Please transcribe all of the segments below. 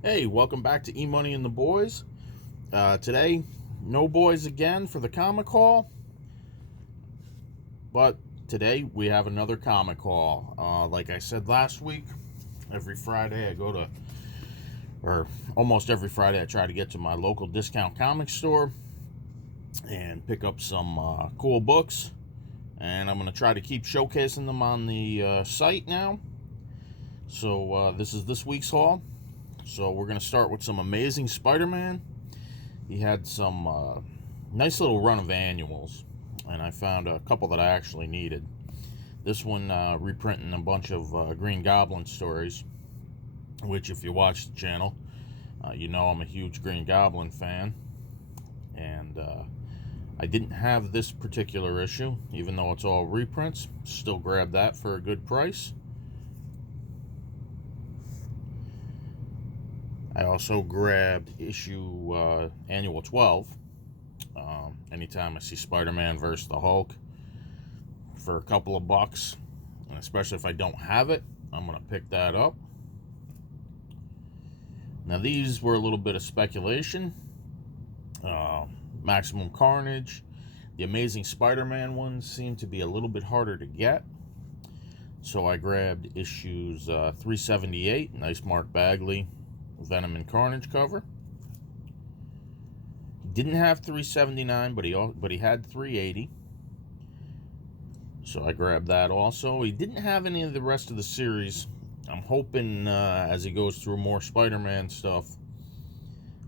Hey, welcome back to E-Money and the Boys. Today, no boys again for the comic haul, but today we have another comic haul. Like I said last week, every Friday I go to, or almost every Friday I try to get to my local discount comic store and pick up some cool books. And I'm going to try to keep showcasing them on the site now. So this is this week's haul. So we're going to start with some Amazing Spider-Man. He had some nice little run of annuals, and I found a couple that I actually needed. This one reprinting a bunch of Green Goblin stories, which if you watch the channel, you know I'm a huge Green Goblin fan. And I didn't have this particular issue, even though it's all reprints. Still grabbed that for a good price. I also grabbed issue annual 12. Anytime I see Spider-Man versus the Hulk for a couple of bucks, and especially if I don't have it, I'm going to pick that up. Now these were a little bit of speculation. Maximum Carnage, the Amazing Spider-Man ones seem to be a little bit harder to get, so I grabbed issues 378, nice Mark Bagley Venom and Carnage cover. He didn't have 379, but he had 380. So I grabbed that also. He didn't have any of the rest of the series. I'm hoping as he goes through more Spider-Man stuff,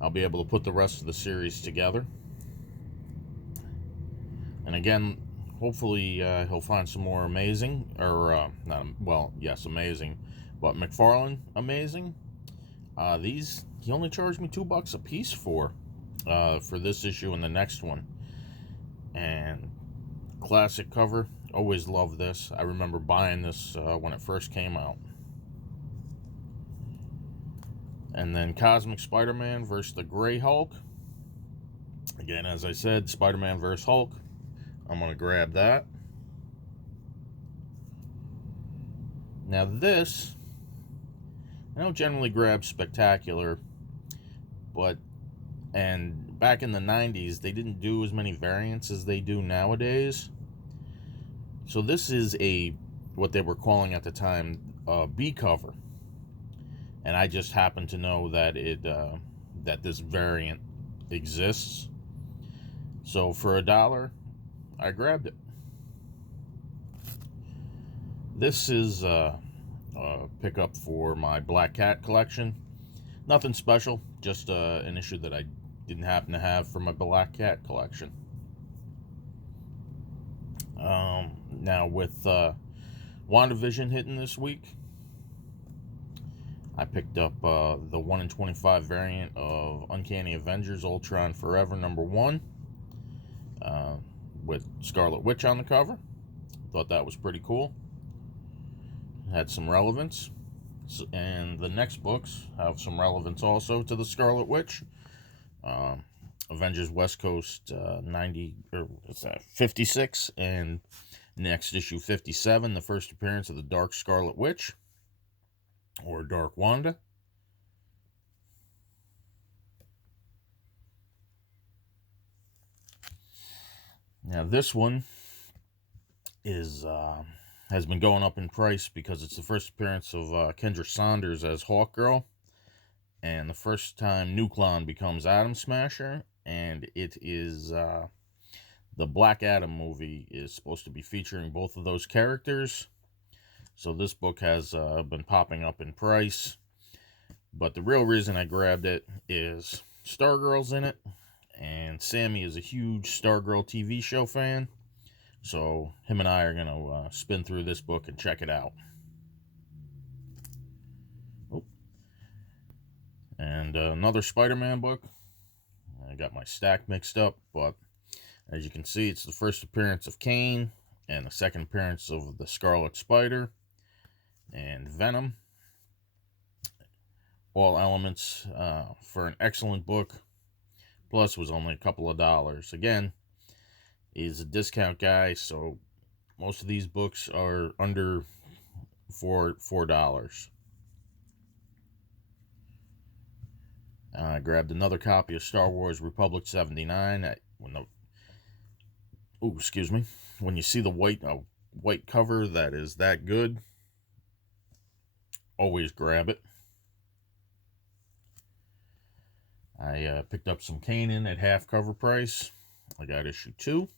I'll be able to put the rest of the series together. And again, hopefully he'll find some more amazing, or yes, amazing, but McFarlane amazing. These he only charged me $2 a piece for this issue and the next one. And classic cover, always loved this. I remember buying this when it first came out. And then Cosmic Spider-Man versus the Gray Hulk. Again, as I said, Spider-Man versus Hulk. I'm going to grab that. Now this, I don't generally grab Spectacular, and back in the 90s, they didn't do as many variants as they do nowadays. So this is what they were calling at the time, B cover. And I just happen to know that that this variant exists. So for $1, I grabbed it. This is a pickup for my Black Cat collection. Nothing special, just an issue that I didn't happen to have for my Black Cat collection. Now with WandaVision hitting this week, I picked up the 1 in 25 variant of Uncanny Avengers Ultron Forever #1 with Scarlet Witch on the cover. Thought that was pretty cool. Had some relevance. And the next books have some relevance also to the Scarlet Witch. Avengers West Coast 56, and next issue 57, the first appearance of the Dark Scarlet Witch, or Dark Wanda. Now this one is has been going up in price because it's the first appearance of Kendra Saunders as Hawkgirl, and the first time Nuklon becomes Atom Smasher, and it is the Black Adam movie is supposed to be featuring both of those characters. So this book has been popping up in price. But the real reason I grabbed it is Stargirl's in it, and Sammy is a huge Stargirl TV show fan. So him and I are going to spin through this book and check it out. Oh. And another Spider-Man book. I got my stack mixed up, but as you can see, it's the first appearance of Kanan and the second appearance of the Scarlet Spider and Venom. All elements for an excellent book. Plus was only a couple of dollars. Again, he's a discount guy, so most of these books are under $4. I grabbed another copy of Star Wars Republic 79. Excuse me. When you see the white cover that is that good, always grab it. I picked up some Kanan at half cover price. I got issue 2,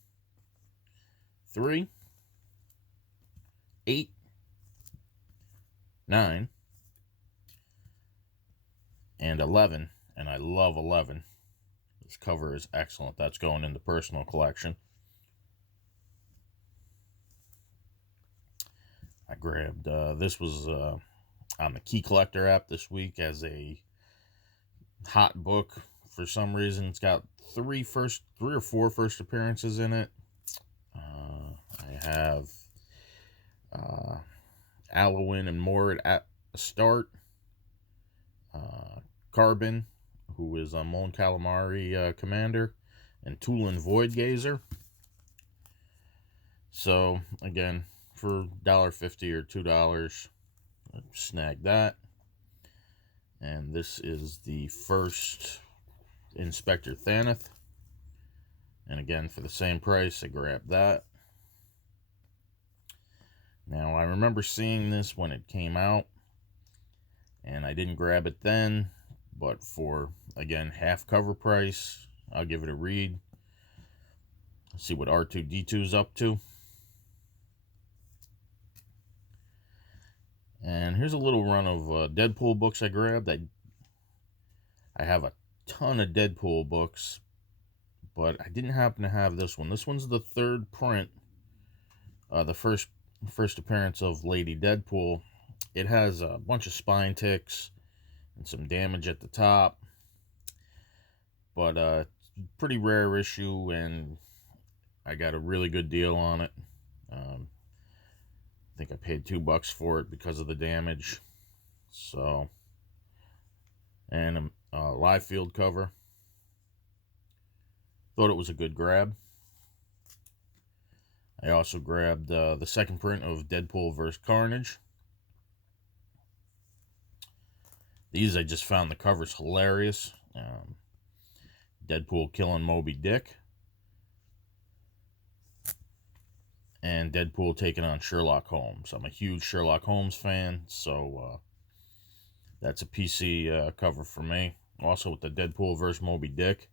3, 8, 9, and 11. And I love 11. This cover is excellent. That's going in the personal collection. I grabbed, this was on the Key Collector app this week as a hot book. For some reason, it's got three or four first appearances in it. I have Alwyn and Mord at the start. Carbon, who is a Mon Calamari commander, and Tulin Voidgazer. So, again, for $1.50 or $2, snag that. And this is the first Inspector Thaneth. And again, for the same price, I grabbed that. Now, I remember seeing this when it came out, and I didn't grab it then, but for, again, half cover price, I'll give it a read. See what R2-D2's up to. And here's a little run of Deadpool books I grabbed. I have a ton of Deadpool books, but I didn't happen to have this one. This one's the third print, the first appearance of Lady Deadpool. It has a bunch of spine ticks and some damage at the top, but pretty rare issue, and I got a really good deal on it. I think I paid $2 for it because of the damage. So, and a live field cover. Thought it was a good grab. I also grabbed the second print of Deadpool vs. Carnage. These, I just found the covers hilarious. Deadpool killing Moby Dick. And Deadpool taking on Sherlock Holmes. I'm a huge Sherlock Holmes fan, so that's a PC cover for me. Also with the Deadpool vs. Moby Dick.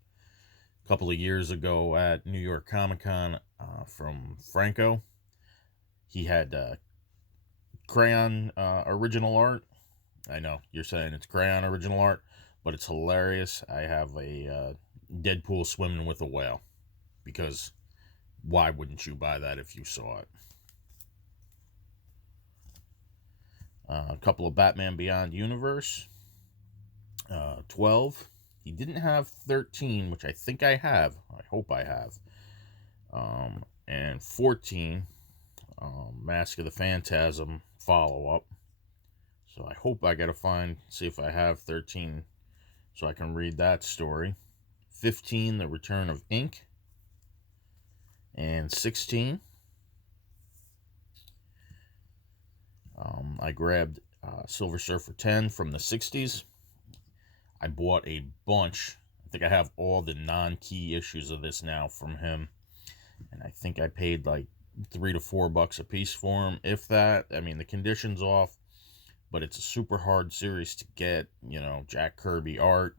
A couple of years ago at New York Comic-Con from Franco, he had crayon original art. I know, you're saying it's crayon original art, but it's hilarious. I have a Deadpool swimming with a whale, because why wouldn't you buy that if you saw it? A couple of Batman Beyond Universe. 12. He didn't have 13, which I think I have. I hope I have. And 14, Mask of the Phantasm follow-up. So I hope I gotta see if I have 13 so I can read that story. 15, The Return of Ink. And 16, I grabbed Silver Surfer 10 from the 60s. I bought a bunch. I think I have all the non-key issues of this now from him. And I think I paid like $3 to $4 a piece for them, if that. I mean, the condition's off, but it's a super hard series to get. You know, Jack Kirby art,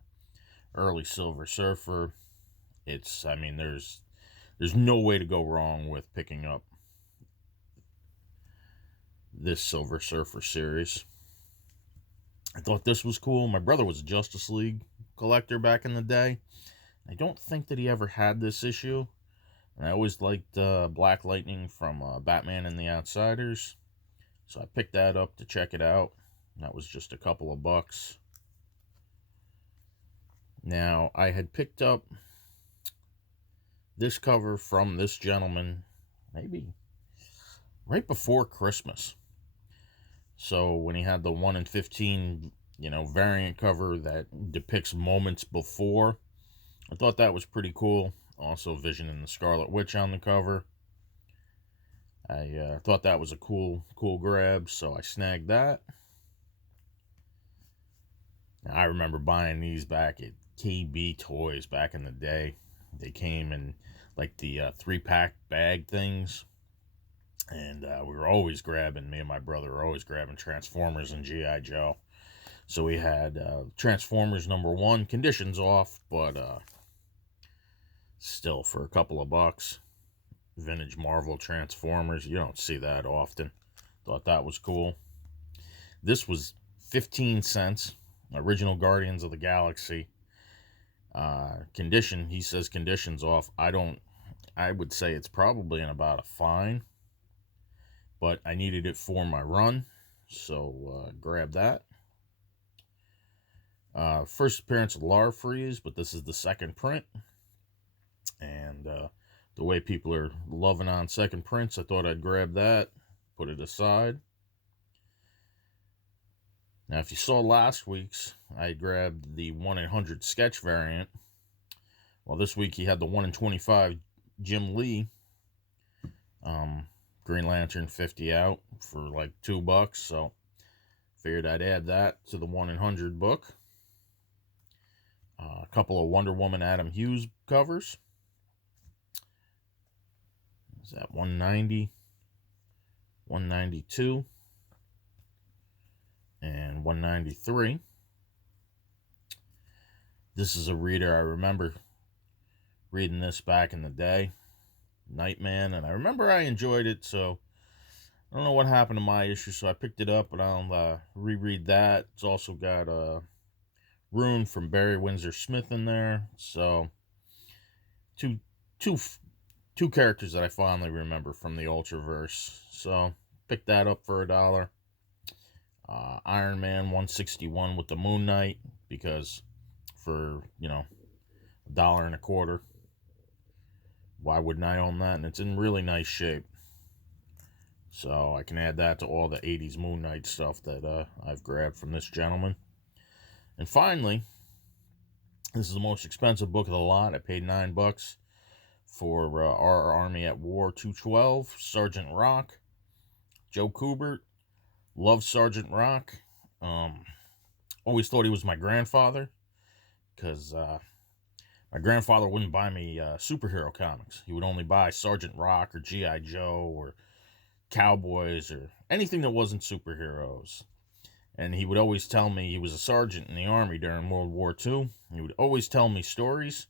early Silver Surfer. I mean, there's no way to go wrong with picking up this Silver Surfer series. I thought this was cool. My brother was a Justice League collector back in the day. I don't think that he ever had this issue. And I always liked Black Lightning from Batman and the Outsiders. So I picked that up to check it out. That was just a couple of bucks. Now, I had picked up this cover from this gentleman maybe right before Christmas. So when he had the 1 in 15, variant cover that depicts moments before, I thought that was pretty cool. Also Vision and the Scarlet Witch on the cover. I thought that was a cool grab, so I snagged that. I remember buying these back at KB Toys back in the day. They came in like the 3-pack bag things. And we were always grabbing, me and my brother were always grabbing Transformers and G.I. Joe. So we had Transformers #1, conditions off, but still for a couple of bucks. Vintage Marvel Transformers, you don't see that often. Thought that was cool. This was 15 cents. Original Guardians of the Galaxy. Condition, he says conditions off. I would say it's probably in about a fine. But I needed it for my run, so grab that. First appearance of Larfreeze, but this is the second print. And the way people are loving on second prints, I thought I'd grab that, put it aside. Now, if you saw last week's, I grabbed the 1-in-100 sketch variant. Well, this week he had the 1-in-25 Jim Lee. Green Lantern 50 out for like $2, so figured I'd add that to the 1-in-100 book. A couple of Wonder Woman Adam Hughes covers. Is that 190, 192, and 193. This is a reader I remember reading this back in the day. Nightman, and I remember I enjoyed it, so I don't know what happened to my issue, so I picked it up, and I'll reread that. It's also got a Rune from Barry Windsor Smith in there, so two characters that I fondly remember from the Ultraverse, so picked that up for $1. Iron Man 161 with the Moon Knight, because for, $1.25. Why wouldn't I own that? And it's in really nice shape. So I can add that to all the 80s Moon Knight stuff that I've grabbed from this gentleman. And finally, this is the most expensive book of the lot. I paid $9 for Our Army at War 212, Sergeant Rock. Joe Kubert. Love Sergeant Rock. Always thought he was my grandfather, because my grandfather wouldn't buy me superhero comics. He would only buy Sergeant Rock or G.I. Joe or Cowboys or anything that wasn't superheroes. And he would always tell me, he was a sergeant in the Army during World War II. He would always tell me stories.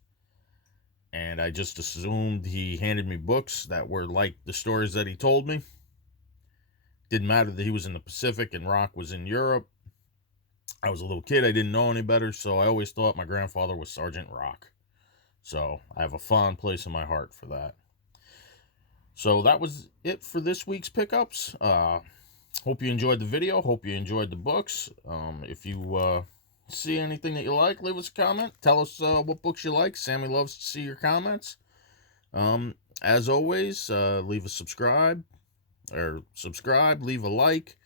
And I just assumed he handed me books that were like the stories that he told me. Didn't matter that he was in the Pacific and Rock was in Europe. I was a little kid. I didn't know any better, so I always thought my grandfather was Sergeant Rock. So I have a fond place in my heart for that. So that was it for this week's pickups. Hope you enjoyed the video. Hope you enjoyed the books. If you see anything that you like, leave us a comment. Tell us what books you like. Sammy loves to see your comments. As always, leave a subscribe, leave a like,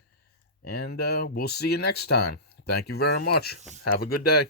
and we'll see you next time. Thank you very much. Have a good day.